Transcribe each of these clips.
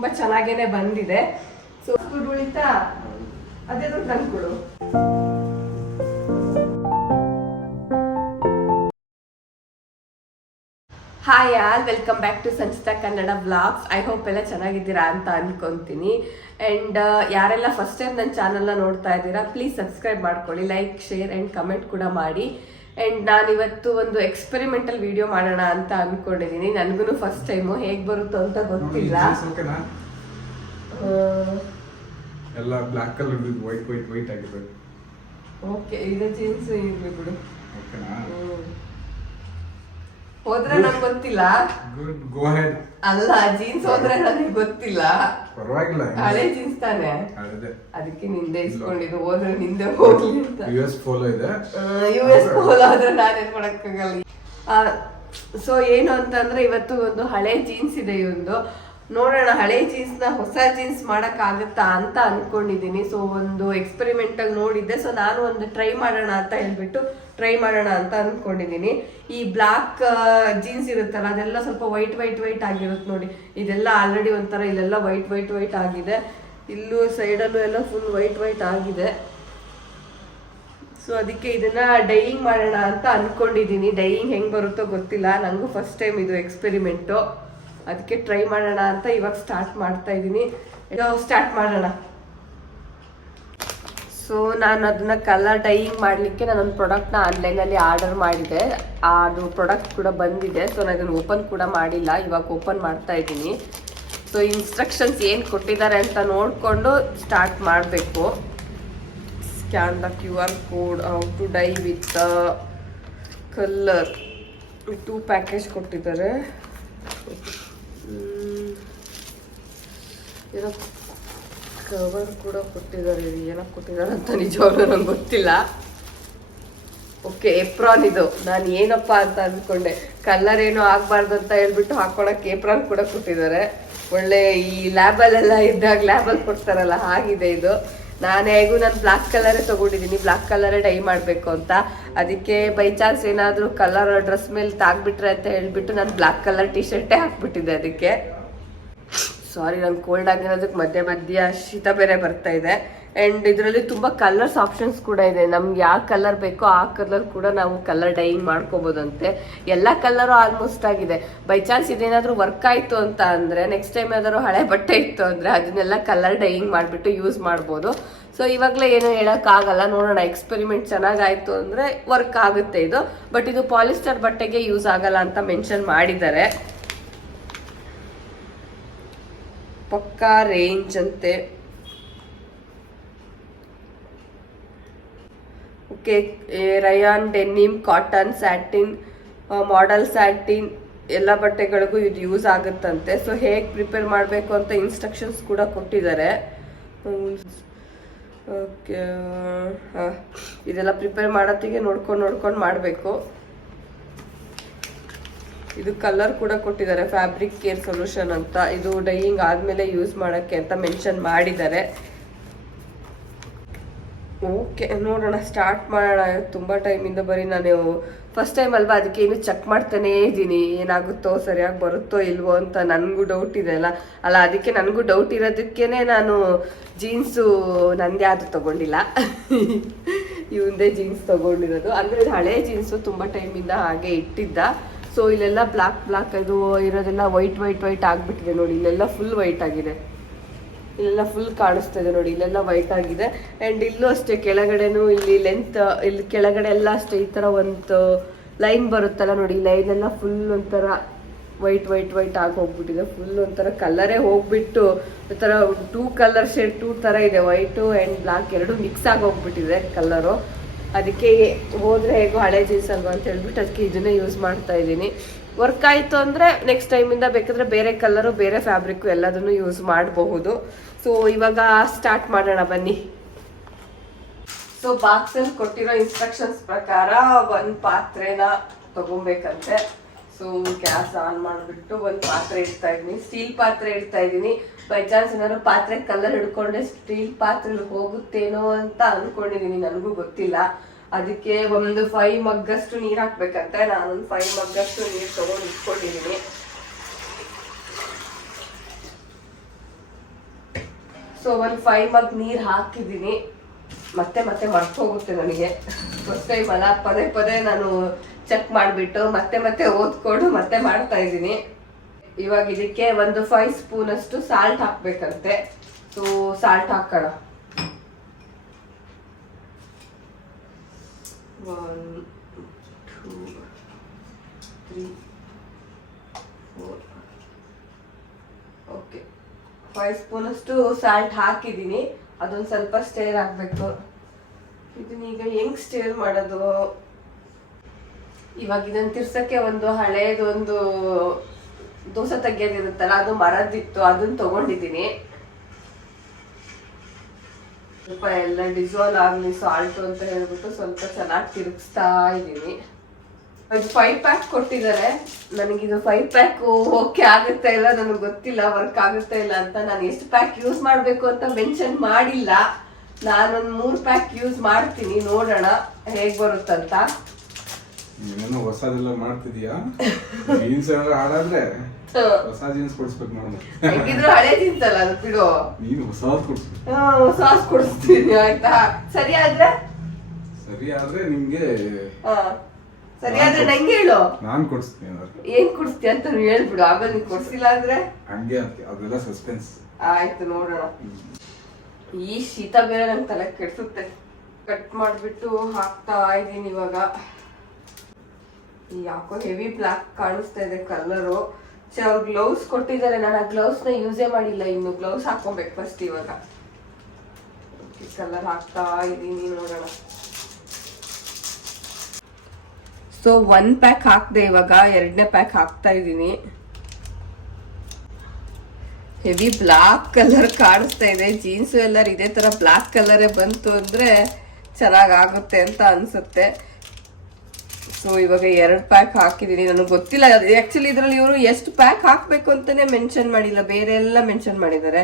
ತುಂಬಾ ಚೆನ್ನಾಗೇನೆ ಬಂದಿದೆ. ಸೊ ಉಳಿತಾ ಅದೇ ತಂದು ಕೊಡು. Hi all, welcome back to Sanchita Kannada vlogs. I hope ಎಲ್ಲ ಚೆನ್ನಾಗಿದ್ದೀರಾ ಅಂತ ಅನ್ಕೊಂತೀನಿ. ಆ್ಯಂಡ್ ಯಾರೆಲ್ಲ ಫಸ್ಟ್ ಟೈಮ್ ನನ್ನ ಚಾನಲ್ನ ನೋಡ್ತಾ ಇದ್ದೀರಾ, ಪ್ಲೀಸ್ ಸಬ್ಸ್ಕ್ರೈಬ್ ಮಾಡ್ಕೊಳ್ಳಿ, ಲೈಕ್, ಶೇರ್ ಆ್ಯಂಡ್ ಕಮೆಂಟ್ ಕೂಡ ಮಾಡಿ. ಆ್ಯಂಡ್ ನಾನಿವತ್ತು ಒಂದು ಎಕ್ಸ್ಪೆರಿಮೆಂಟಲ್ ವಿಡಿಯೋ ಮಾಡೋಣ ಅಂತ ಅಂದ್ಕೊಂಡಿದ್ದೀನಿ. ನನಗೂ ಫಸ್ಟ್ ಟೈಮು, ಹೇಗೆ ಬರುತ್ತೋ ಅಂತ ಗೊತ್ತಿಲ್ಲ. ಎಲ್ಲ ಬ್ಲಾಕ್ ಕಲರ್ ವೈಟ್ ಆಗಿದೆ. ಓಕೆ, ಇದು ಜೀನ್ಸ್ ಇರಲಿ ಬಿಡು. ಓಕೆನಾ? ಹೋದ್ರೆ ನಂಗೆ ಗೊತ್ತಿಲ್ಲ. ಗುಡ್, ಗೋ ಹೆಡ್. ಅಲ್ಲ, ಜೀನ್ಸ್ ಹೋದ್ರೆ ನನಗೆ ಗೊತ್ತಿಲ್ಲ. ಪರವಾಗಿಲ್ಲ, ಹಳೆ ಜೀನ್ಸ್ ತಾನೆ, ಅದಕ್ಕೆ ನಿಂದೆ ಇಸ್ಕೊಂಡಿದ್ದು. ಹೋದ್ರೆ ನಿಂದೆ ಹೋಗ್ಲಿ ಅಂತ. US ಫಾಲೋ ಇದೆ. US ಫಾಲೋ ಆದ್ರೆ ನಾನೇನ್ ಮಾಡಕ್ಕಾಗಲ್ಲ. ಸೊ ಏನು ಅಂತಂದ್ರೆ, ಇವತ್ತು ಒಂದು ಹಳೆ ಜೀನ್ಸ್ ಇದೆ ಇವಂದು. ನೋಡೋಣ ಹಳೆ ಜೀನ್ಸ್ ನ ಹೊಸ ಜೀನ್ಸ್ ಮಾಡಕ್ ಆಗುತ್ತಾ ಅಂತ ಅನ್ಕೊಂಡಿದೀನಿ. ಸೊ ಒಂದು ಎಕ್ಸ್ಪೆರಿಮೆಂಟಲ್ ನೋಡಿದ್ದೆ, ಸೊ ನಾನು ಒಂದು ಟ್ರೈ ಮಾಡೋಣ ಅಂತ ಹೇಳ್ಬಿಟ್ಟು ಟ್ರೈ ಮಾಡೋಣ ಅಂತ ಅನ್ಕೊಂಡಿದೀನಿ. ಈ ಬ್ಲಾಕ್ ಜೀನ್ಸ್ ಇರುತ್ತಲ್ಲ, ಅದೆಲ್ಲ ಸ್ವಲ್ಪ ವೈಟ್ ಆಗಿರುತ್ತೆ ನೋಡಿ. ಇದೆಲ್ಲ ಆಲ್ರೆಡಿ ಒಂಥರ ಇಲ್ಲೆಲ್ಲ ವೈಟ್ ಆಗಿದೆ. ಇಲ್ಲೂ ಸೈಡಲ್ಲೂ ಎಲ್ಲ ಫುಲ್ ವೈಟ್ ಆಗಿದೆ. ಸೊ ಅದಕ್ಕೆ ಇದನ್ನ ಡೈಯಿಂಗ್ ಮಾಡೋಣ ಅಂತ ಅನ್ಕೊಂಡಿದೀನಿ. ಡೈಯಿಂಗ್ ಹೆಂಗ್ ಬರುತ್ತೋ ಗೊತ್ತಿಲ್ಲ, ನನಗೂ ಫಸ್ಟ್ ಟೈಮ್ ಇದು ಎಕ್ಸ್ಪೆರಿಮೆಂಟು. ಅದಕ್ಕೆ ಟ್ರೈ ಮಾಡೋಣ ಅಂತ ಇವಾಗ ಸ್ಟಾರ್ಟ್ ಮಾಡ್ತಾ ಇದ್ದೀನಿ. ಸ್ಟಾರ್ಟ್ ಮಾಡೋಣ. ಸೊ ನಾನು ಅದನ್ನ ಕಲರ್ ಡೈಯಿಂಗ್ ಮಾಡಲಿಕ್ಕೆ ನಾನೊಂದು ಪ್ರಾಡಕ್ಟ್ನ ಆನ್ಲೈನಲ್ಲಿ ಆರ್ಡರ್ ಮಾಡಿದೆ. ಅದು ಪ್ರಾಡಕ್ಟ್ ಕೂಡ ಬಂದಿದೆ. ಸೊ ನಾನು ಅದನ್ನು ಓಪನ್ ಕೂಡ ಮಾಡಿಲ್ಲ, ಇವಾಗ ಓಪನ್ ಮಾಡ್ತಾ ಇದ್ದೀನಿ. ಸೊ ಇನ್ಸ್ಟ್ರಕ್ಷನ್ಸ್ ಏನು ಕೊಟ್ಟಿದ್ದಾರೆ ಅಂತ ನೋಡಿಕೊಂಡು ಸ್ಟಾರ್ಟ್ ಮಾಡಬೇಕು. Scan the QR code, how to dye with colour. 2 package ಕೊಟ್ಟಿದ್ದಾರೆ. ಏನೋ ಕವರ್ ಕೂಡ ಕೊಟ್ಟಿದ್ದಾರೆ. ಏನಕ್ಕೆ ಕೊಟ್ಟಿದ್ದಾರೆ ಅಂತ ನಿಜವಾಗ್ಲೂ ನಂಗೆ ಗೊತ್ತಿಲ್ಲ. ಓಕೆ, ಎಪ್ರಾನ್ ಇದು. ನಾನು ಏನಪ್ಪ ಅಂತ ಅಂದ್ಕೊಂಡೆ, ಕಲರ್ ಏನೋ ಆಗಬಾರ್ದು ಅಂತ ಹೇಳ್ಬಿಟ್ಟು ಹಾಕೊಳಕ್ಕೆ ಏಪ್ರಾನ್ ಕೂಡ ಕೊಟ್ಟಿದ್ದಾರೆ. ಒಳ್ಳೆ ಈ ಲ್ಯಾಬಲ್ಲೆಲ್ಲ ಇದ್ದಾಗ ಲ್ಯಾಬಲ್ಲಿ ಕೊಡ್ತಾರಲ್ಲ, ಹಾಗಿದೆ ಇದು. ನಾನು ಬ್ಲ್ಯಾಕ್ ಕಲರೇ ತೊಗೊಂಡಿದ್ದೀನಿ, ಬ್ಲ್ಯಾಕ್ ಕಲರೇ ಡೈ ಮಾಡಬೇಕು ಅಂತ. ಅದಕ್ಕೆ ಬೈ ಚಾನ್ಸ್ ಏನಾದರೂ ಕಲರ್ ಡ್ರೆಸ್ ಮೇಲೆ ತಾಗ್ಬಿಟ್ರೆ ಅಂತ ಹೇಳ್ಬಿಟ್ಟು ನಾನು ಬ್ಲ್ಯಾಕ್ ಕಲರ್ ಟಿ ಶರ್ಟೇ ಹಾಕ್ಬಿಟ್ಟಿದ್ದೆ. ಅದಕ್ಕೆ ಸಾರಿ, ನಂಗೆ ಕೋಲ್ಡ್ ಆಗಿರೋದಕ್ಕೆ ಮಧ್ಯ ಶೀತ ಬೇರೆ ಬರ್ತಾ ಇದೆ. ಆ್ಯಂಡ್ ಇದರಲ್ಲಿ ತುಂಬ ಕಲರ್ಸ್ ಆಪ್ಷನ್ಸ್ ಕೂಡ ಇದೆ. ನಮ್ಗೆ ಯಾವ ಕಲರ್ ಬೇಕೋ ಆ ಕಲರ್ ಕೂಡ ನಾವು ಕಲರ್ ಡೈಯಿಂಗ್ ಮಾಡ್ಕೋಬೋದಂತೆ. ಎಲ್ಲ ಕಲರು ಆಲ್ಮೋಸ್ಟ್ ಆಗಿದೆ. ಬೈ ಚಾನ್ಸ್ ಇದೇನಾದರೂ ವರ್ಕ್ ಆಯಿತು ಅಂತ ಅಂದರೆ, ನೆಕ್ಸ್ಟ್ ಟೈಮ್ ಯಾವ್ದಾದ್ರು ಹಳೆ ಬಟ್ಟೆ ಇತ್ತು ಅಂದರೆ ಅದನ್ನೆಲ್ಲ ಕಲರ್ ಡೈಯಿಂಗ್ ಮಾಡಿಬಿಟ್ಟು ಯೂಸ್ ಮಾಡ್ಬೋದು. ಸೊ ಇವಾಗಲೇ ಏನೂ ಹೇಳೋಕ್ಕಾಗಲ್ಲ, ನೋಡೋಣ. ಎಕ್ಸ್ಪೆರಿಮೆಂಟ್ ಚೆನ್ನಾಗಾಯಿತು ಅಂದರೆ ವರ್ಕ್ ಆಗುತ್ತೆ ಇದು. ಬಟ್ ಇದು ಪಾಲಿಸ್ಟರ್ ಬಟ್ಟೆಗೆ ಯೂಸ್ ಆಗಲ್ಲ ಅಂತ ಮೆನ್ಷನ್ ಮಾಡಿದ್ದಾರೆ. ಪಕ್ಕಾ ರೇಂಜ್ ಅಂತೆ. Okay, Riyan, denim, cotton, satin, model satin ಎಲ್ಲ ಬಟ್ಟೆಗಳಿಗೂ ಇದು ಯೂಸ್ ಆಗುತ್ತಂತೆ. ಸೊ ಹೇಗೆ ಪ್ರಿಪೇರ್ ಮಾಡಬೇಕು ಅಂತ ಇನ್ಸ್ಟ್ರಕ್ಷನ್ಸ್ ಕೂಡ ಕೊಟ್ಟಿದ್ದಾರೆ. ಓಕೆ, ಇದೆಲ್ಲ ಪ್ರಿಪೇರ್ ಮಾಡೋತ್ತಿಗೆ ನೋಡ್ಕೊಂಡು ಮಾಡಬೇಕು. ಇದು ಕಲರ್ ಕೂಡ ಕೊಟ್ಟಿದ್ದಾರೆ, ಫ್ಯಾಬ್ರಿಕ್ ಕೇರ್ ಸೊಲ್ಯೂಷನ್ ಅಂತ. ಇದು ಡೈಯಿಂಗ್ ಆದಮೇಲೆ ಯೂಸ್ ಮಾಡೋಕ್ಕೆ ಅಂತ ಮೆನ್ಷನ್ ಮಾಡಿದ್ದಾರೆ. ಓಕೆ, ನೋಡೋಣ, ಸ್ಟಾರ್ಟ್ ಮಾಡೋಣ. ತುಂಬ ಟೈಮಿಂದ ಬರೀ ನಾನು ಫಸ್ಟ್ ಟೈಮ್ ಅಲ್ವಾ, ಅದಕ್ಕೆ ಏನು ಚೆಕ್ ಮಾಡ್ತಾನೇ ಇದ್ದೀನಿ, ಏನಾಗುತ್ತೋ ಸರಿಯಾಗಿ ಬರುತ್ತೋ ಇಲ್ವೋ ಅಂತ. ನನಗೂ ಡೌಟ್ ಇದೆ ಅಲ್ಲ, ಅದಕ್ಕೆ ನನಗೂ ಡೌಟ್ ಇರೋದಕ್ಕೇ ನಾನು ಜೀನ್ಸು ನಂದೇ ಅದು ತೊಗೊಂಡಿಲ್ಲ. ಇವಂದೇ ಜೀನ್ಸ್ ತೊಗೊಂಡಿರೋದು. ಅಂದರೆ ಇದು ಹಳೆ ಜೀನ್ಸು, ತುಂಬ ಟೈಮಿಂದ ಹಾಗೆ ಇಟ್ಟಿದ್ದ. ಸೊ ಇಲ್ಲೆಲ್ಲ ಬ್ಲಾಕ್ ಇದು ಇರೋದೆಲ್ಲ ವೈಟ್ ಆಗಿಬಿಟ್ಟಿದೆ ನೋಡಿ. ಇಲ್ಲೆಲ್ಲ ಫುಲ್ ವೈಟ್ ಆಗಿದೆ, ಇಲ್ಲೆಲ್ಲ ಫುಲ್ ಕಾಣಿಸ್ತಾ ಇದೆ ನೋಡಿ. ಇಲ್ಲೆಲ್ಲ ವೈಟ್ ಆಗಿದೆ. ಆ್ಯಂಡ್ ಇಲ್ಲೂ ಅಷ್ಟೇ, ಕೆಳಗಡೆನೂ ಇಲ್ಲಿ ಲೆಂತ್, ಇಲ್ಲಿ ಕೆಳಗಡೆ ಎಲ್ಲ ಅಷ್ಟೇ ಈ ಥರ ಒಂದು ಲೈನ್ ಬರುತ್ತಲ್ಲ ನೋಡಿ. ಲೈನೆಲ್ಲ ಫುಲ್ ಒಂಥರ ವೈಟ್ ಆಗಿ ಹೋಗ್ಬಿಟ್ಟಿದೆ. ಫುಲ್ ಒಂಥರ ಕಲರೇ ಹೋಗ್ಬಿಟ್ಟು ಒಂಥರ 2 ಕಲರ್ ಶೇಡ್ 2 ಥರ ಇದೆ. ವೈಟು ಆ್ಯಂಡ್ ಬ್ಲ್ಯಾಕ್ ಎರಡು ಮಿಕ್ಸ್ ಆಗಿ ಹೋಗ್ಬಿಟ್ಟಿದೆ ಕಲರು. ಅದಕ್ಕೆ ಹೋದರೆ ಹೇಗೋ ಹಳೆ ಜೀನ್ಸ್ ಅಲ್ವಾ ಅಂತ ಹೇಳ್ಬಿಟ್ಟು ಅದಕ್ಕೆ ಇದನ್ನೇ ಯೂಸ್ ಮಾಡ್ತಾ ಇದ್ದೀನಿ. ವರ್ಕ್ ಆಯಿತು ಅಂದರೆ ನೆಕ್ಸ್ಟ್ ಟೈಮಿಂದ ಬೇಕಾದರೆ ಬೇರೆ ಕಲರು, ಬೇರೆ ಫ್ಯಾಬ್ರಿಕ್ಕು ಎಲ್ಲದನ್ನು ಯೂಸ್ ಮಾಡಬಹುದು. ಸೊ ಇವಾಗ ಸ್ಟಾರ್ಟ್ ಮಾಡೋಣ ಬನ್ನಿ. ಸೊ ಬಾಕ್ಸಲ್ಲಿ ಕೊಟ್ಟಿರೋ ಇನ್ಸ್ಟ್ರಕ್ಷನ್ಸ್ ಪ್ರಕಾರ ಒಂದು ಪಾತ್ರೆನ ತಗೊಬೇಕಂತೆ. ಸೊ ಗ್ಯಾಸ್ ಆನ್ ಮಾಡಿಬಿಟ್ಟು ಒಂದು ಪಾತ್ರೆ ಇಡ್ತಾ ಇದ್ದೀನಿ, ಸ್ಟೀಲ್ ಪಾತ್ರೆ ಇಡ್ತಾ ಇದ್ದೀನಿ. ಬೈ ಚಾನ್ಸ್ ಏನಾದ್ರು ಪಾತ್ರೆ ಕಲರ್ ಹಿಡ್ಕೊಂಡೆ ಸ್ಟೀಲ್ ಪಾತ್ರೆ ಹೋಗುತ್ತೇನೋ ಅಂತ ಅನ್ಕೊಂಡಿದೀನಿ, ನನಗೂ ಗೊತ್ತಿಲ್ಲ. ಅದಕ್ಕೆ ಒಂದು 5 ಮಗ್ಗಷ್ಟು ನೀರು ಹಾಕ್ಬೇಕಂತೆ. ನಾನೊಂದು 5 ಮಗ್ಗಷ್ಟು ನೀರು ತಗೊಂಡು ಇಟ್ಕೊಂಡಿದ್ದೀನಿ. ಸೊ ಒಂದು 5 ಮಗ್ ನೀರು ಹಾಕಿದ್ದೀನಿ. ಮತ್ತೆ ಮತ್ತೆ ಮರ್ತು ಹೋಗುತ್ತೆ ನನಗೆ, ಫಸ್ಟ್ ಟೈಮ್ ಅಲ್ಲ, ಪದೇ ಪದೇ ನಾನು ಚೆಕ್ ಮಾಡಿಬಿಟ್ಟು ಮತ್ತೆ ಮತ್ತೆ ಓದ್ಕೊಂಡು ಮತ್ತೆ ಮಾಡ್ತಾ ಇದ್ದೀನಿ. ಇವಾಗ ಇದಕ್ಕೆ ಒಂದು 5 ಸ್ಪೂನ್ ಅಷ್ಟು ಸಾಲ್ಟ್ ಹಾಕ್ಬೇಕಂತೆ. ಸೊ ಸಾಲ್ಟ್ ಹಾಕೋಣ. 1 2 3 4 ಓಕೆ 5 ಸ್ಪೂನ್ ಅಷ್ಟು ಸಾಲ್ಟ್ ಹಾಕಿದ್ದೀನಿ. ಅದೊಂದು ಸ್ವಲ್ಪ ಸ್ಟೇರ್ ಹಾಕ್ಬೇಕು. ಇದನ್ನ ಈಗ ಹೆಂಗ್ ಸ್ಟೇರ್ ಮಾಡೋದು? ಇವಾಗ ಇದನ್ನ ತಿರ್ಸಕ್ಕೆ ಒಂದು ಹಳೇದೊಂದು ದೋಸೆ ತೆಗಿಯೋದಿರುತ್ತಲ್ಲ, ಅದು ಮರದಿತ್ತು, ಅದನ್ನ ತಗೊಂಡಿದ್ದೀನಿ. ಸ್ವಲ್ಪ ಎಲ್ಲ ಡಿಸಾಲ್ವ್ ಆಗ್ಲಿ ಸಾಲ್ಟ್ ಅಂತ ಹೇಳ್ಬಿಟ್ಟು ಸ್ವಲ್ಪ ಚೆನ್ನಾಗಿ ತಿರುಗಿಸ್ತಾ ಇದ್ದೀನಿ. ಇದು 5 ಪ್ಯಾಕ್ ಕೊಟ್ಟಿದ್ದಾರೆ. ನನಗಿದು 5 ಪ್ಯಾಕ್ ಓಕೆ ಆಗುತ್ತಾ ಇಲ್ಲ ನನಗೆ ಗೊತ್ತಿಲ್ಲ, ವರ್ಕ್ ಆಗುತ್ತಾ ಇಲ್ಲ ಅಂತ. ನಾನು ಎಷ್ಟು ಪ್ಯಾಕ್ ಯೂಸ್ ಮಾಡಬೇಕು ಅಂತ ಮೆನ್ಷನ್ ಮಾಡಿಲ್ಲ. ನಾನೊಂದು 3 ಪ್ಯಾಕ್ ಯೂಸ್ ಮಾಡ್ತೀನಿ, ನೋಡೋಣ ಹೇಗ್ ಬರುತ್ತಂತ. ನೀನೇನೋ ಹೊಸದೆಲ್ಲ ಮಾಡ್ತಿದ್ಯಾ? ಜೀನ್ಸ್ ಎಲ್ಲ ಹಾಳಾದ್ರೆ ಹೊಸ ಜೀನ್ಸ್ ಕೊಡಿಸ್ಬೇಕು ನಾನು. ಹೆಂಗಿದ್ರು ಹಳೆ ಜೀನ್ಸ್ ಅಲ್ಲ, ಅದು ಬಿಡು. ನೀನು ಹೊಸದ್ ಕೊಡಿಸ್ಬೇಕು. ಹೊಸ ಕೊಡಿಸ್ತೀನಿ ಆಯ್ತಾ? ಸರಿ ಆದ್ರೆ ನಿಮ್ಗೆ ಸರಿ ಆದ್ರೆ ನಂಗೆ ಹೇಳು, ನಾನ್ ಕೊಡಿಸ್ತೀನಿ. ಏನ್ ಕೊಡಿಸ್ತೀಯ ಅಂತ ನೀವ್ ಹೇಳ್ಬಿಡು. ಆಮೇಲೆ ನೀನ್ ಕೊಡ್ಸಿಲ್ಲ ಅಂದ್ರೆ ಹಂಗೆ ಅದೆಲ್ಲ ಸಸ್ಪೆನ್ಸ್. ಆಯ್ತು ನೋಡೋಣ. ಈ ಶೀತ ಬೇರೆ ನನ್ ತಲೆ ಕೆಡ್ಸುತ್ತೆ. ಕಟ್ ಮಾಡ್ಬಿಟ್ಟು ಹಾಕ್ತಾ ಇದೀನಿ ಇವಾಗ. ಯಾಕೋ ಹೆವಿ ಬ್ಲಾಕ್ ಕಾಣಿಸ್ತಾ ಇದೆ ಕಲರು. ಅವ್ರು ಗ್ಲೌಸ್ ಕೊಟ್ಟಿದ್ದಾರೆ, ನಾನು ಆ ಗ್ಲೌಸ್ ನ ಯೂಸೇ ಮಾಡಿಲ್ಲ. ಇನ್ನು ಗ್ಲೌಸ್ ಹಾಕೊಬೇಕು ಫಸ್ಟ್. ಇವಾಗ ಕಲರ್ ಹಾಕ್ತಾ ಇದೀನಿ, ನೋಡೋಣ. ಸೊ 1 ಪ್ಯಾಕ್ ಹಾಕ್ದೆ, ಇವಾಗ 2ನೇ ಪ್ಯಾಕ್ ಹಾಕ್ತಾ ಇದ್ದೀನಿ. ಹೆವಿ ಬ್ಲಾಕ್ ಕಲರ್ ಕಾಣಿಸ್ತಾ ಇದೆ. ಜೀನ್ಸ್ ಎಲ್ಲ ಇದೇ ತರ ಬ್ಲಾಕ್ ಕಲರೇ ಬಂತು ಅಂದ್ರೆ ಚೆನ್ನಾಗಾಗುತ್ತೆ ಅಂತ ಅನ್ಸುತ್ತೆ. ಸೊ ಇವಾಗ 2 ಪ್ಯಾಕ್ ಹಾಕಿದೀನಿ. ನನಗೆ ಗೊತ್ತಿಲ್ಲ ಆಕ್ಚುಲಿ ಇದ್ರಲ್ಲಿ ಇವರು ಎಷ್ಟು ಪ್ಯಾಕ್ ಹಾಕ್ಬೇಕು ಅಂತಾನೆ ಮೆನ್ಷನ್ ಮಾಡಿಲ್ಲ, ಬೇರೆ ಎಲ್ಲ ಮೆನ್ಷನ್ ಮಾಡಿದ್ದಾರೆ.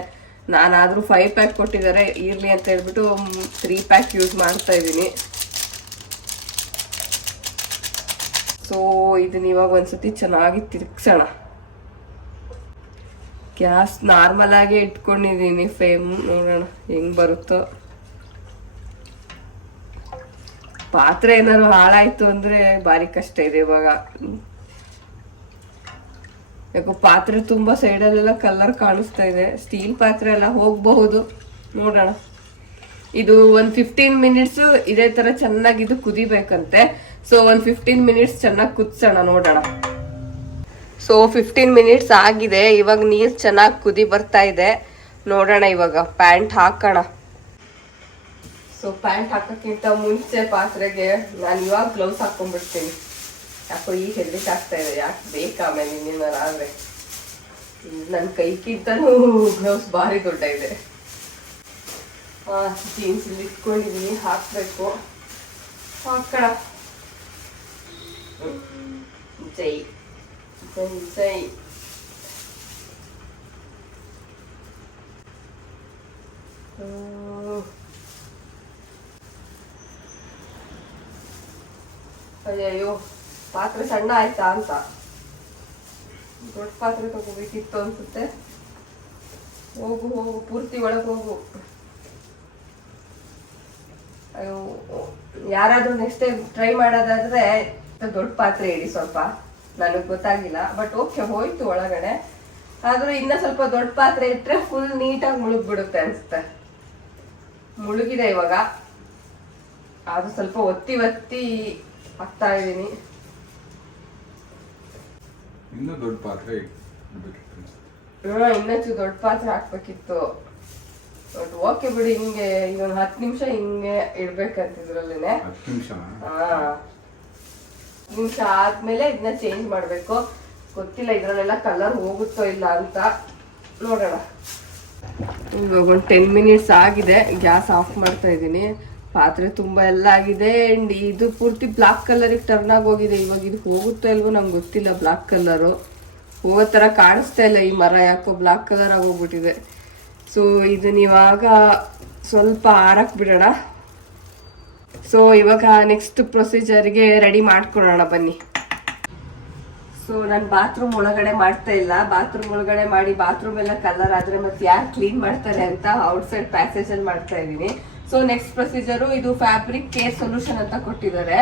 ನಾನಾದ್ರೂ 5 ಪ್ಯಾಕ್ ಕೊಟ್ಟಿದ್ದಾರೆ, ಇರ್ಲಿ ಅಂತ ಹೇಳ್ಬಿಟ್ಟು 3 ಪ್ಯಾಕ್ ಯೂಸ್ ಮಾಡ್ತಾ ಇದ್ದೀನಿ. ಸೊ ಇದನ್ನ ಇವಾಗ ಒಂದ್ಸತಿ ಚೆನ್ನಾಗಿ ತಿರ್ಗ್ಸೋಣ. ಗ್ಯಾಸ್ ನಾರ್ಮಲ್ ಆಗಿ ಇಟ್ಕೊಂಡಿದ್ದೀನಿ, ಫ್ಲೇಮ್ ನೋಡೋಣ ಹೆಂಗ್ ಬರುತ್ತೋ. ಪಾತ್ರೆ ಏನಾದ್ರು ಹಾಳಾಯ್ತು ಅಂದ್ರೆ ಭಾರಿ ಕಷ್ಟ ಇದೆ ಇವಾಗ. ಯಾಕೋ ಪಾತ್ರೆ ತುಂಬಾ ಸೈಡಲ್ಲೆಲ್ಲ ಕಲರ್ ಕಾಣಿಸ್ತಾ ಇದೆ. ಸ್ಟೀಲ್ ಪಾತ್ರೆ ಎಲ್ಲ ಹೋಗಬಹುದು, ನೋಡೋಣ. ಇದು ಒಂದು 15 ಮಿನಿಟ್ಸ್ ಇದೇ ತರ ಚೆನ್ನಾಗಿ ಇದು ಕುದಿಬೇಕಂತೆ. ಸೊ ಒಂದು 15 ಮಿನಿಟ್ಸ್ ಚೆನ್ನಾಗಿ ಕುದಿಸೋಣ, ನೋಡೋಣ. ಸೊ 15 ಮಿನಿಟ್ಸ್ ಆಗಿದೆ. ಇವಾಗ ನೀರ್ ಚೆನ್ನಾಗಿ ಕುದಿ ಬರ್ತಾ ಇದೆ, ನೋಡೋಣ. ಇವಾಗ ಪ್ಯಾಂಟ್ ಹಾಕೋಣ. ಸೊ ಪ್ಯಾಂಟ್ ಹಾಕೋಕ್ಕಿಂತ ಮುಂಚೆ ಪಾತ್ರೆಗೆ ನಾನು ಇವಾಗ ಗ್ಲೌಸ್ ಹಾಕೊಂಡ್ಬಿಡ್ತೀನಿ. ಯಾಕೋ ಈಗ ಹೆದರಿಕೆ ಆಗ್ತಾ ಇದೆ, ಯಾಕೆ ಬೇಕಾ ಆಮೇಲೆ ಇನ್ನೇನಾರು ಆದ್ರೆ. ನನ್ನ ಕೈಗಿಂತನೂ ಗ್ಲೌಸ್ ಭಾರಿ ದೊಡ್ಡ ಇದೆ. ಜೀನ್ಸ್ ಇಲ್ಲಿ ಇಟ್ಕೊಂಡಿದ್ದೀನಿ, ಹಾಕ್ಬೇಕು. ಹಾಕೋಣ. ಜೈ ಜೈ ಜೈ. ಅಯ್ಯಯ್ಯೋ, ಪಾತ್ರೆ ಸಣ್ಣ ಆಯ್ತಾ ಅಂತ. ದೊಡ್ಡ ಪಾತ್ರೆ ತಗೋಬೇಕಿತ್ತು ಅನ್ಸುತ್ತೆ. ಹೋಗು ಹೋಗು, ಪೂರ್ತಿ ಒಳಗೆ ಹೋಗು. ಅಯ್ಯೋ, ಯಾರಾದ್ರೂ ನೆಕ್ಸ್ಟ್ ಟೈಮ್ ಟ್ರೈ ಮಾಡೋದಾದ್ರೆ ದೊಡ್ಡ ಪಾತ್ರೆ ಇಡಿ ಸ್ವಲ್ಪ. ನನಗೆ ಗೊತ್ತಾಗಿಲ್ಲ, ಬಟ್ ಓಕೆ ಹೋಯ್ತು ಒಳಗಡೆ. ಆದ್ರೂ ಇನ್ನ ಸ್ವಲ್ಪ ದೊಡ್ಡ ಪಾತ್ರೆ ಇಟ್ರೆ ಫುಲ್ ನೀಟಾಗಿ ಮುಳುಗ್ಬಿಡುತ್ತೆ ಅನ್ಸುತ್ತೆ. ಮುಳುಗಿದೆ ಇವಾಗ. ಅದು ಸ್ವಲ್ಪ ಒತ್ತಿ ಒತ್ತಿ ಹಾಕ್ತಾ ಇದೀನಿ. ಇನ್ನೂ ದೊಡ್ಡ ಪಾತ್ರೆ ಇನ್ನೊಂಚು ದೊಡ್ಡ ಪಾತ್ರೆ ಹಾಕ್ಬೇಕಿತ್ತು. ಬಟ್ ಓಕೆ ಬಿಡಿ, ಹಿಂಗೆ ಈಗ ಒಂದು 10 ನಿಮಿಷ ಹಿಂಗೆ ಇಡ್ಬೇಕಂತಿದ್ರಲ್ಲೇನೆ. 10 ನಿಮಿಷ ಆದ್ಮೇಲೆ ಇದನ್ನ ಚೇಂಜ್ ಮಾಡ್ಬೇಕು. ಗೊತ್ತಿಲ್ಲ ಇದ್ರಲ್ಲೆಲ್ಲ ಕಲರ್ ಹೋಗುತ್ತೋ ಇಲ್ಲ ಅಂತ, ನೋಡೋಣ. ಇವಾಗ ಒಂದು 10 ಮಿನಿಟ್ಸ್ ಆಗಿದೆ. ಗ್ಯಾಸ್ ಆಫ್ ಮಾಡ್ತಾ ಇದ್ದೀನಿ. ಪಾತ್ರೆ ತುಂಬಾ ಎಲ್ಲ ಆಗಿದೆ. ಅಂಡ್ ಇದು ಪೂರ್ತಿ ಬ್ಲಾಕ್ ಕಲರಿಗೆ ಟರ್ನ್ ಆಗೋಗಿದೆ. ಇವಾಗ ಇದು ಹೋಗುತ್ತೋ ಇಲ್ವೋ ನಂಗೆ ಗೊತ್ತಿಲ್ಲ. ಬ್ಲಾಕ್ ಕಲರು ಹೋಗೋ ತರ ಕಾಣಿಸ್ತಾ ಇಲ್ಲ. ಈ ಮರ ಯಾಕೋ ಬ್ಲಾಕ್ ಕಲರ್ ಆಗೋಗ್ಬಿಟ್ಟಿದೆ. ಸೊ ಇದನ್ನ ಇವಾಗ ಸ್ವಲ್ಪ ಆರಕ್ ಬಿಡೋಣ. ಸೊ ಇವಾಗ ನೆಕ್ಸ್ಟ್ ಪ್ರೊಸೀಜರ್ಗೆ ರೆಡಿ ಮಾಡ್ಕೊಳ್ಳೋಣ ಬನ್ನಿ. ಸೊ ನಾನು ಬಾತ್ರೂಮ್ ಒಳಗಡೆ ಮಾಡ್ತಾ ಇಲ್ಲ, ಬಾತ್ರೂಮ್ ಒಳಗಡೆ ಮಾಡಿ ಬಾತ್ರೂಮ್ ಎಲ್ಲ ಕಲರ್ ಆದ್ರೆ ಮತ್ತೆ ಯಾರು ಕ್ಲೀನ್ ಮಾಡ್ತಾರೆ ಅಂತ ಔಟ್ಸೈಡ್ ಪ್ಯಾಸೇಜ್ ಅಲ್ಲಿ ಮಾಡ್ತಾ ಇದ್ದೀನಿ. ಸೊ ನೆಕ್ಸ್ಟ್ ಪ್ರೊಸೀಜರು ಇದು ಫ್ಯಾಬ್ರಿಕ್ ಕೇರ್ ಸೊಲ್ಯೂಷನ್ ಅಂತ ಕೊಟ್ಟಿದ್ದಾರೆ.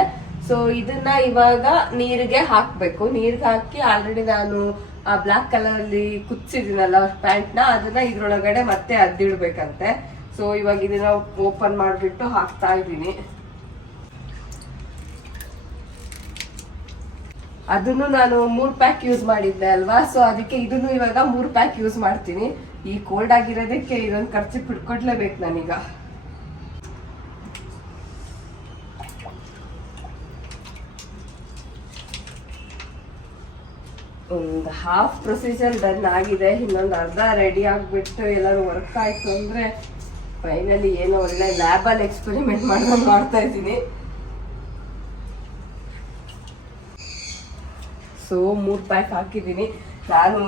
ಸೊ ಇದನ್ನ ಇವಾಗ ನೀರಿಗೆ ಹಾಕ್ಬೇಕು. ನೀರಿಗೆ ಹಾಕಿ ಆಲ್ರೆಡಿ ನಾನು ಆ ಬ್ಲಾಕ್ ಕಲರ್ ಅಲ್ಲಿ ಕುದಿಸಿದಿನಲ್ಲ ಪ್ಯಾಂಟ್ ನ, ಅದನ್ನ ಇದ್ರೊಳಗಡೆ ಮತ್ತೆ ಅದ್ದಿಡ್ಬೇಕಂತೆ. ಸೊ ಇವಾಗ ಇದನ್ನ ಓಪನ್ ಮಾಡ್ಬಿಟ್ಟು ಹಾಕ್ತಾ ಇದ್ದೀನಿ. ಅದನ್ನು ನಾನು 3 ಪ್ಯಾಕ್ ಯೂಸ್ ಮಾಡಿದ್ದೆ ಅಲ್ವಾ, ಸೊ ಅದಕ್ಕೆ ಇದನ್ನು ಇವಾಗ 3 ಪ್ಯಾಕ್ ಯೂಸ್ ಮಾಡ್ತೀನಿ. ಈ ಕೋಲ್ಡ್ ಆಗಿರೋದಕ್ಕೆ ಇದೊಂದು ಖರ್ಚು ಬಿಟ್ಕೊಡ್ಲೇಬೇಕು ನಾನೀಗ. ಒಂದು ಹಾಫ್ ಪ್ರೊಸೀಜರ್ ಡನ್ ಆಗಿದೆ, ಇನ್ನೊಂದು ಅರ್ಧ ರೆಡಿ ಆಗ್ಬಿಟ್ಟು ಎಲ್ಲರೂ ವರ್ಕ್ ಆಯ್ತು ಅಂದ್ರೆ ಫೈನಲಿ ಏನೋ ಒಳ್ಳೆ ಲ್ಯಾಬಲ್ಲಿ ಎಕ್ಸ್ಪೆರಿಮೆಂಟ್ ಮಾಡ್ದಂಗೆ ಮಾಡ್ತಾ ಇದ್ದೀನಿ. ಸೊ 3 ಪ್ಯಾಕ್ ಹಾಕಿದ್ದೀನಿ. ನಾನು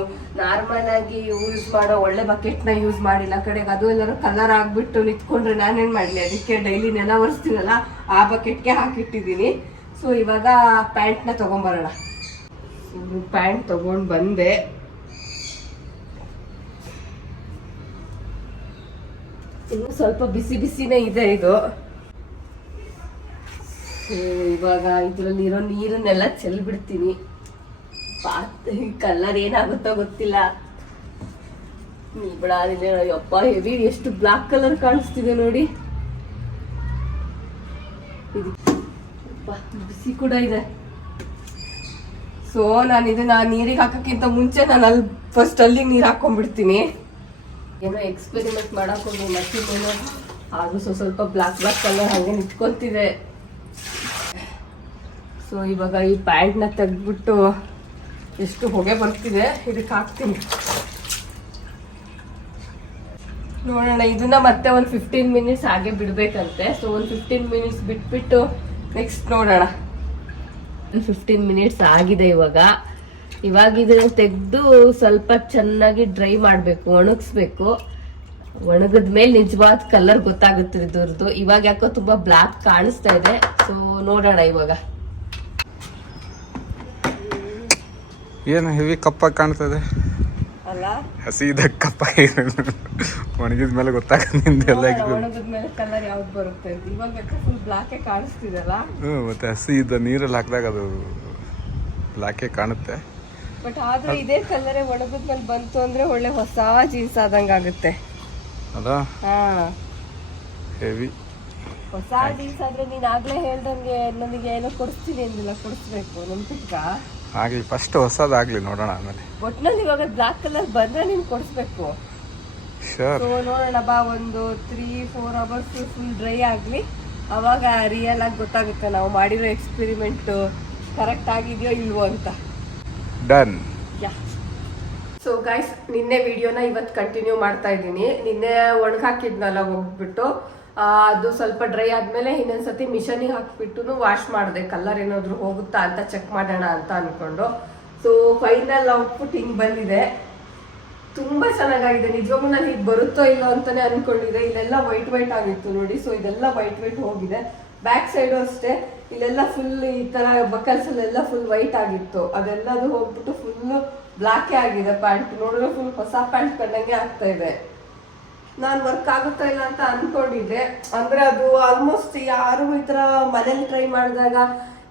ನಾರ್ಮಲ್ ಆಗಿ ಯೂಸ್ ಮಾಡೋ ಒಳ್ಳೆ ಬಕೆಟ್ನ ಯೂಸ್ ಮಾಡಿಲ್ಲ ಕಡೆಗೆ, ಅದು ಎಲ್ಲರೂ ಕಲರ್ ಆಗ್ಬಿಟ್ಟು ನಿಂತ್ಕೊಂಡ್ರೆ ನಾನೇನ್ ಮಾಡ್ಲಿ, ಅದಕ್ಕೆ ಡೈಲಿ ನೆಲ ಒರೆಸ್ತೀನಲ್ಲ ಆ ಬಕೆಟ್ಗೆ ಹಾಕಿಟ್ಟಿದ್ದೀನಿ. ಸೊ ಇವಾಗ ಪ್ಯಾಂಟ್ನ ತಗೊಂಬರೋಣ. ಪ್ಯಾಂಟ್ ತಗೊಂಡ್ ಬಂದೆ. ಇನ್ನು ಸ್ವಲ್ಪ ಬಿಸಿ ಬಿಸಿನೇ ಇದೆ ಇದು. ಇವಾಗ ಇದ್ರಲ್ಲಿರೋ ನೀರನ್ನೆಲ್ಲ ಚೆಲ್ಬಿಡ್ತೀನಿ. ಕಲರ್ ಏನಾಗುತ್ತೋ ಗೊತ್ತಿಲ್ಲ. ನೀ ಬಿಡ ಯಪ್ಪ, ಹೆವಿ ಎಷ್ಟು ಬ್ಲಾಕ್ ಕಲರ್ ಕಾಣಿಸ್ತಿದೆ ನೋಡಿ. ಬಿಸಿ ಕೂಡ ಇದೆ. ಸೊ ನಾನು ಇದನ್ನ ನೀರಿಗೆ ಹಾಕಕ್ಕಿಂತ ಮುಂಚೆ ನಾನು ಅಲ್ಲಿ ಫಸ್ಟ್ ಅಲ್ಲಿ ನೀರು ಹಾಕೊಂಡ್ಬಿಡ್ತೀನಿ. ಏನೋ ಎಕ್ಸ್ಪೆರಿಮೆಂಟ್ ಮಾಡಕ್ ಹೋಗಿ ಮಷೀನ್ ಆದ್ರೂ ಸ್ವಲ್ಪ ಬ್ಲಾಕ್ ಕಲರ್ ಹಂಗೆ ನಿಂತ್ಕೊಂತಿದೆ. ಸೊ ಇವಾಗ ಈ ಪ್ಯಾಂಟ್ನ ತೆಗ್ದ್ಬಿಟ್ಟು ಎಷ್ಟು ಹೊಗೆ ಬರ್ತಿದೆ ಇದಕ್ಕೆ ಹಾಕ್ತೀನಿ. ನೋಡೋಣ, ಇದನ್ನ ಮತ್ತೆ ಒಂದು 15 ಮಿನಿಟ್ಸ್ ಹಾಗೆ ಬಿಡ್ಬೇಕಂತೆ. ಸೊ ಒಂದು 15 ಮಿನಿಟ್ಸ್ ಬಿಟ್ಬಿಟ್ಟು ನೆಕ್ಸ್ಟ್ ನೋಡೋಣ. 15 ಮಿನಿಟ್ಸ್ ಆಗಿದೆ ಇವಾಗ. ಇದನ್ನ ತೆಗೆದು ಸ್ವಲ್ಪ ಚೆನ್ನಾಗಿ ಡ್ರೈ ಮಾಡಬೇಕು, ಒಣಗಿಸ್ಬೇಕು. ಒಣಗಿದ್ಮೇಲೆ ನಿಜವಾದ ಕಲರ್ ಗೊತ್ತಾಗುತ್ತೆ ಇದ್ರದ್ದು. ಇವಾಗ ಯಾಕೋ ತುಂಬಾ ಬ್ಲಾಕ್ ಕಾಣಿಸ್ತಾ ಇದೆ. ಸೊ ನೋಡೋಣ ಇವಾಗ. ಏನು ಹೆವಿ ಕಪ್ಪಾಗಿ ಕಾಣ್ತದೆ ಅಲ್ಲ, ಹಸಿದ ಕಪ್ಪ ಒಣಗಿದ ಮೇಲೆ ಒಣಗಿದ್ಮೇಲೆ ಕಲರ್ ಯಾವ್ದು ಬರುತ್ತೆ. ಇವಾಗ ಫುಲ್ ಬ್ಲಾಕೇ ಕಾಣಿಸ್ತಿದಲ್ಲ. ಮತ್ತೆ ಹಸಿದ ನೀರಲ್ಲಿ ಹಾಕಿದಾಗ ಅದು ಬ್ಲಾಕೇ ಕಾಣುತ್ತೆ. ಬಟ್ ಆದ್ರೂ ಇದೇ ಕಲರೇ ಒಣಗಿದ್ಮೇಲೆ ಬಂತು ಅಂದ್ರೆ ಒಳ್ಳೆ ಹೊಸ ಜೀನ್ಸ್ ಆದಂಗ ಆಗುತ್ತೆ. ಅದಾ ಹೆವಿ ಹೊಸ ಜೀನ್ಸ್ ಆದ್ರೆ ನೀನ್ ಆಗ್ಲೇ ಹೇಳ್ದಂಗೆ ನನಗೆ ಏನೋ ಕೊಡಿಸ್ತೀನಿ ಅಂದಿಲ್ಲ, ಕೊಡಿಸ್ಬೇಕು ನೆನ್ಪಿಟ್ಕ. ಆಗ್ಲಿ, ಫಸ್ಟ್ ಹೊಸದಾಗ್ಲಿ, ನೋಡೋಣ ಆಮೇಲೆ. ಒಟ್ನಲ್ಲಿ ಇವಾಗ ಬ್ಲಾಕ್ ಕಲರ್ ಬಂದ್ರೆ ನೀನ್ ಕೊಡಿಸ್ಬೇಕು. ಸೊ ನೋಡೋಣ ಬಾ, ಒಂದು 3-4 ಅವರ್ಸ್ ಫುಲ್ ಡ್ರೈ ಆಗ್ಲಿ, ಅವಾಗ ರಿಯಲ್ ಆಗಿ ಗೊತ್ತಾಗುತ್ತೆ ನಾವು ಮಾಡಿರೋ ಎಕ್ಸ್ಪೆರಿಮೆಂಟ್ ಕರೆಕ್ಟ್ ಆಗಿದೆಯೋ ಇಲ್ವೋ ಅಂತ. ಡನ್. ಸೊ ಗೈಸ್, ನಿನ್ನೆ ವಿಡಿಯೋನ ಇವತ್ತು ಕಂಟಿನ್ಯೂ ಮಾಡ್ತಾ ಇದ್ದೀನಿ. ನಿನ್ನೆ ಒಣಗಾಕಿದ್ನಲ್ಲ ಹೋಗ್ಬಿಟ್ಟು, ಅದು ಸ್ವಲ್ಪ ಡ್ರೈ ಆದ್ಮೇಲೆ ಇನ್ನೊಂದ್ಸತಿ ಮಿಷನಿಗೆ ಹಾಕ್ಬಿಟ್ಟು ವಾಶ್ ಮಾಡಿದೆ. ಕಲರ್ ಏನಾದ್ರು ಹೋಗುತ್ತಾ ಅಂತ ಚೆಕ್ ಮಾಡೋಣ ಅಂತ ಅನ್ಕೊಂಡು. ಸೊ ಫೈನಲ್ ಔಟ್ಪುಟ್ ಹಿಂಗ್ ಬಂದಿದೆ. ತುಂಬಾ ಚೆನ್ನಾಗಿದೆ. ನಿಜವಾಗ್ಲೂ ನಾನು ಹೀಗೆ ಬರುತ್ತೋ ಇಲ್ಲೋ ಅಂತಾನೆ ಅನ್ಕೊಂಡಿದ್ದೆ. ಇಲ್ಲೆಲ್ಲ ವೈಟ್ ಆಗಿತ್ತು ನೋಡಿ. ಸೊ ಇದೆಲ್ಲ ವೈಟ್ ಹೋಗಿದೆ. ಬ್ಯಾಕ್ ಸೈಡು ಅಷ್ಟೇ, ಇಲ್ಲೆಲ್ಲ ಫುಲ್ ಈ ತರ ಬಕಲ್ಸ್ ಅಲ್ಲೆಲ್ಲ ಫುಲ್ ವೈಟ್ ಆಗಿತ್ತು. ಅದೆಲ್ಲದು ಹೋಗ್ಬಿಟ್ಟು ಫುಲ್ ಬ್ಲಾಕೇ ಆಗಿದೆ. ಪ್ಯಾಂಟ್ ನೋಡಿದ್ರೆ ಫುಲ್ ಹೊಸ ಪ್ಯಾಂಟ್ ಕಂಡಂಗೆ ಆಗ್ತಾ ಇದೆ. ನಾನು ವರ್ಕ್ ಆಗುತ್ತಾ ಇಲ್ಲ ಅಂತ ಅನ್ಕೊಂಡಿದ್ದೆ. ಅಂದ್ರೆ ಅದು ಆಲ್ಮೋಸ್ಟ್ ಯಾರು ಈ ತರ ಮನೇಲಿ ಟ್ರೈ ಮಾಡಿದಾಗ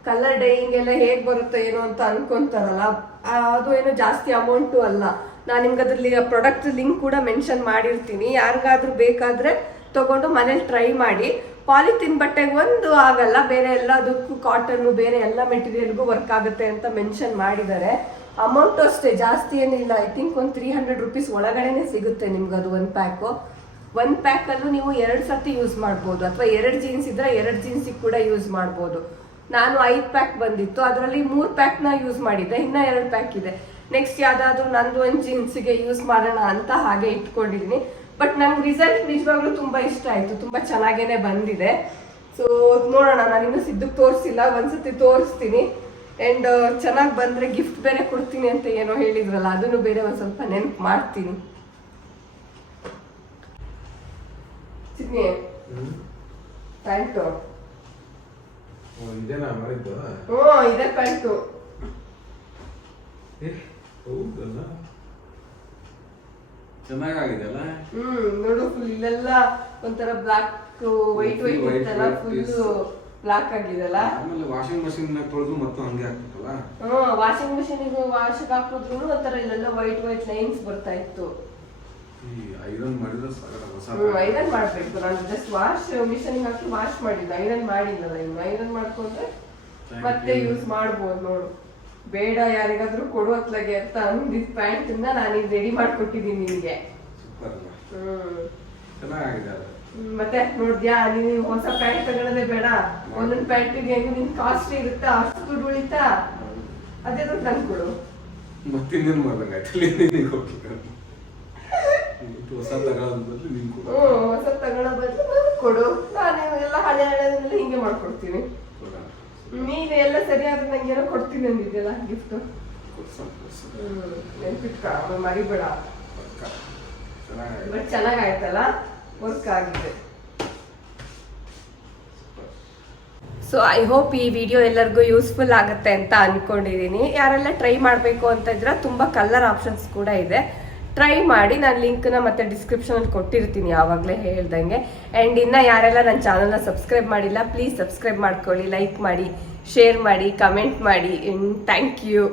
ಕಲರ್ ಡೈಯಿಂಗ್ ಎಲ್ಲ ಹೇಗ್ ಬರುತ್ತೆ ಏನೋ ಅಂತ ಅನ್ಕೊಂತಾರಲ್ಲ, ಅದು ಏನೋ ಜಾಸ್ತಿ ಅಮೌಂಟು ಅಲ್ಲ. ನಾನು ನಿಮ್ಗೆ ಅದ್ರಲ್ಲಿ ಪ್ರಾಡಕ್ಟ್ ಲಿಂಕ್ ಕೂಡ ಮೆನ್ಷನ್ ಮಾಡಿರ್ತೀನಿ. ಯಾರಿಗಾದ್ರೂ ಬೇಕಾದ್ರೆ ತಗೊಂಡು ಮನೇಲಿ ಟ್ರೈ ಮಾಡಿ. ಪಾಲಿಥಿನ್ ಬಟ್ಟೆಗೆ ಒಂದು ಆಗಲ್ಲ, ಬೇರೆ ಎಲ್ಲದಕ್ಕೂ ಕಾಟನ್ ಬೇರೆ ಎಲ್ಲ ಮೆಟೀರಿಯಲ್ಗೂ ವರ್ಕ್ ಆಗುತ್ತೆ ಅಂತ ಮೆನ್ಷನ್ ಮಾಡಿದ್ದಾರೆ. ಅಮೌಂಟು ಅಷ್ಟೇ, ಜಾಸ್ತಿ ಏನಿಲ್ಲ. ಐ ಥಿಂಕ್ ಒಂದು 300 ರುಪೀಸ್ ಒಳಗಡೆನೆ ಸಿಗುತ್ತೆ ನಿಮ್ಗೆ ಅದು ಒಂದು ಪ್ಯಾಕು. ಒಂದು ಪ್ಯಾಕಲ್ಲೂ ನೀವು 2 ಸರ್ತಿ ಯೂಸ್ ಮಾಡ್ಬೋದು, ಅಥವಾ 2 ಜೀನ್ಸ್ ಇದ್ರೆ 2 ಜೀನ್ಸಿಗೆ ಕೂಡ ಯೂಸ್ ಮಾಡ್ಬೋದು. ನಾನು 5 ಪ್ಯಾಕ್ ಬಂದಿತ್ತು, ಅದರಲ್ಲಿ 3 ಪ್ಯಾಕ್ನ ಯೂಸ್ ಮಾಡಿದ್ದೆ, ಇನ್ನ 2 ಪ್ಯಾಕ್ ಇದೆ. ನೆಕ್ಸ್ಟ್ ಯಾವ್ದಾದ್ರು ನಂದು ಒಂದು ಜೀನ್ಸ್ಗೆ ಯೂಸ್ ಮಾಡೋಣ ಅಂತ ಹಾಗೆ ಇಟ್ಕೊಂಡಿದ್ದೀನಿ. ಬಟ್ ನಂಗೆ ರಿಸಲ್ಟ್ ನಿಜವಾಗ್ಲೂ ತುಂಬಾ ಇಷ್ಟ ಆಯ್ತು, ತುಂಬಾ ಚೆನ್ನಾಗೇನೆ ಬಂದಿದೆ. ಸೊ ನೋಡೋಣ, ನಾನು ಇನ್ನೂ ಸಿದ್ದಕ್ಕೆ ತೋರಿಸಿಲ್ಲ, ಒಂದ್ಸತಿ ತೋರಿಸ್ತೀನಿ. ಅಂಡ್ ಚೆನ್ನಾಗಿ ಬಂದ್ರೆ ಗಿಫ್ಟ್ ಬೇರೆ ಕೊಡ್ತೀನಿ ಅಂತ ಏನೋ ಹೇಳಿದ್ರಲ್ಲ, ಅದನ್ನು ಬೇರೆ ಒಂದ್ ಸ್ವಲ್ಪ ನೆನ್ಪು ಮಾಡ್ತೀನಿ. ಪ್ಯಾಂಟು ಇದೇ ಪ್ಯಾಂಟು. ಹೌದಲ್ಲ ಚೆನ್ನಾಗಾಗಿದೆಲ್ಲ. ನೋಡು ಫುಲ್ ಇಲ್ಲೆಲ್ಲ ಒಂಥರ ಬ್ಲಾಕ್ ವೈಟ್ Full white, ಇತ್ತಲ್ಲ, white ಫುಲ್ is- ಬ್ಲಾಕ್ ಆಗಿದೆಲ್ಲ. ಆಮೇಲೆ ವಾಷಿಂಗ್ ಮಷಿನ್ ತೊಳೆದು ಮತ್ತೆ ಹಂಗೆ ಆಗ್ತದಲ್ಲ. ವಾಷಿಂಗ್ ಮಿಷಿನ್ ವಾಶ್ ಹಾಕಿದ್ರು ಒಂಥರ ಇಲ್ಲೆಲ್ಲ ವೈಟ್ ಲೈನ್ಸ್ ಬರ್ತಾ ಇತ್ತು. ಈ ಐರನ್ ಮಾಡಿದ್ರೆ ಸಾಗರ ಹೊಸ ಐರನ್ ಮಾಡ್ಬೇಕು. ನಾನು ಜಸ್ಟ್ ವಾಶ್ ಮಿಷನ್ ಹಾಕಿ ವಾಶ್ ಮಾಡಿದ್ದೆ, ಐರನ್ ಮಾಡಿಲ್ಲಲ್ಲ. ಇನ್ನು ಐರನ್ ಮಾಡ್ಕೊಂಡ್ರೆ ಮತ್ತೆ ಯೂಸ್ ಮಾಡ್ಬೋದು. ನೋಡು, ಬೇಡ ಯಾರಿಗಾದ್ರೂ ಕೊಡುವತ್ಲಾಗೆ ಅಂತ ಅಂದಿದ್ ಪ್ಯಾಂಟ್ ನಾನು ಈಗ ರೆಡಿ ಮಾಡ್ಕೊಟ್ಟಿದ್ದೀನಿ ನಿನ್ಗೆ. ಸೂಪರ್ ಅಲ್ಲ, ಚೆನ್ನಾಗಿದೆ ಅದು. ಮತ್ತೆ ನೋಡ್ದ್ಯಾ, ನೀನು ಹೊಸ ಪ್ಯಾಂಟ್ ತಗೊಳ್ಳೋದೇ ಬೇಡ. ಒಂದೊಂದ್ ಪ್ಯಾಂಟಿಗೆ ಹೆಂಗು ನಿನ್ ಕಾಸ್ಟ್ಲಿ ಇರುತ್ತಾ, ಅಷ್ಟು ದುಡ್ಡು ಉಳಿತಾ, ಅದೇ ದುಡ್ಡು ನನ್ ಕೊಡು. ಮತ್ತಿನ್ನೇನು ಮಾಡ್ದಂಗಾಯ್ತು ನಿನಗೆ ಹೋಗ್ಲಿಕ್ಕೆ. ಹೊಸ ತಗೊಳ್ಳೋದ್ ಬದಲು ನಿನ್ ಕೊಡು. ಹೊಸ ತಗೊಳ್ಳೋ ಬದಲು ನನ್ ಕೊಡು. ನಾನು ಎಲ್ಲ ಹಳೆ ಹಳೆದನ್ನೆಲ್ಲ ಹಿಂಗೆ ಮಾಡ್ಕೊಡ್ತೀನಿ. ಕೊಡೋಣ. ನೀನು ಎಲ್ಲ ಸರಿಯಾದ್ರೆ ನಂಗೆ ಏನೋ ಕೊಡ್ತೀನಿ ಅಂದಿದ್ಯಲ್ಲ ಗಿಫ್ಟ್. ಕೊಡ್ಸೋಣ. ನೆನ್ಪಿಟ್ಕ, ಆಮೇಲೆ ಮರಿಬೇಡ. ಪಕ್ಕ. ಚೆನ್ನಾಗಿದೆ. ಬಟ್ ಚೆನ್ನಾಗಾಯ್ತಲ್ಲ, ವರ್ಕ್ ಆಗಿದೆ. ಸೊ ಐ ಹೋಪ್ ಈ ವಿಡಿಯೋ ಎಲ್ಲರಿಗೂ ಯೂಸ್ಫುಲ್ ಆಗುತ್ತೆ ಅಂತ ಅನ್ಕೊಂಡಿದ್ದೀನಿ. ಯಾರೆಲ್ಲ ಟ್ರೈ ಮಾಡಬೇಕು ಅಂತ ಇದ್ರೆ ತುಂಬ ಕಲರ್ ಆಪ್ಷನ್ಸ್ ಕೂಡ ಇದೆ, ಟ್ರೈ ಮಾಡಿ. ನಾನು ಲಿಂಕ್ನ ಮತ್ತೆ ಡಿಸ್ಕ್ರಿಪ್ಷನಲ್ಲಿ ಕೊಟ್ಟಿರ್ತೀನಿ ಯಾವಾಗಲೇ ಹೇಳ್ದಂಗೆ. ಆ್ಯಂಡ್ ಇನ್ನು ಯಾರೆಲ್ಲ ನನ್ನ ಚಾನಲ್ನ ಸಬ್ಸ್ಕ್ರೈಬ್ ಮಾಡಿಲ್ಲ, ಪ್ಲೀಸ್ ಸಬ್ಸ್ಕ್ರೈಬ್ ಮಾಡ್ಕೊಳ್ಳಿ, ಲೈಕ್ ಮಾಡಿ, ಶೇರ್ ಮಾಡಿ, ಕಮೆಂಟ್ ಮಾಡಿ. Thank you.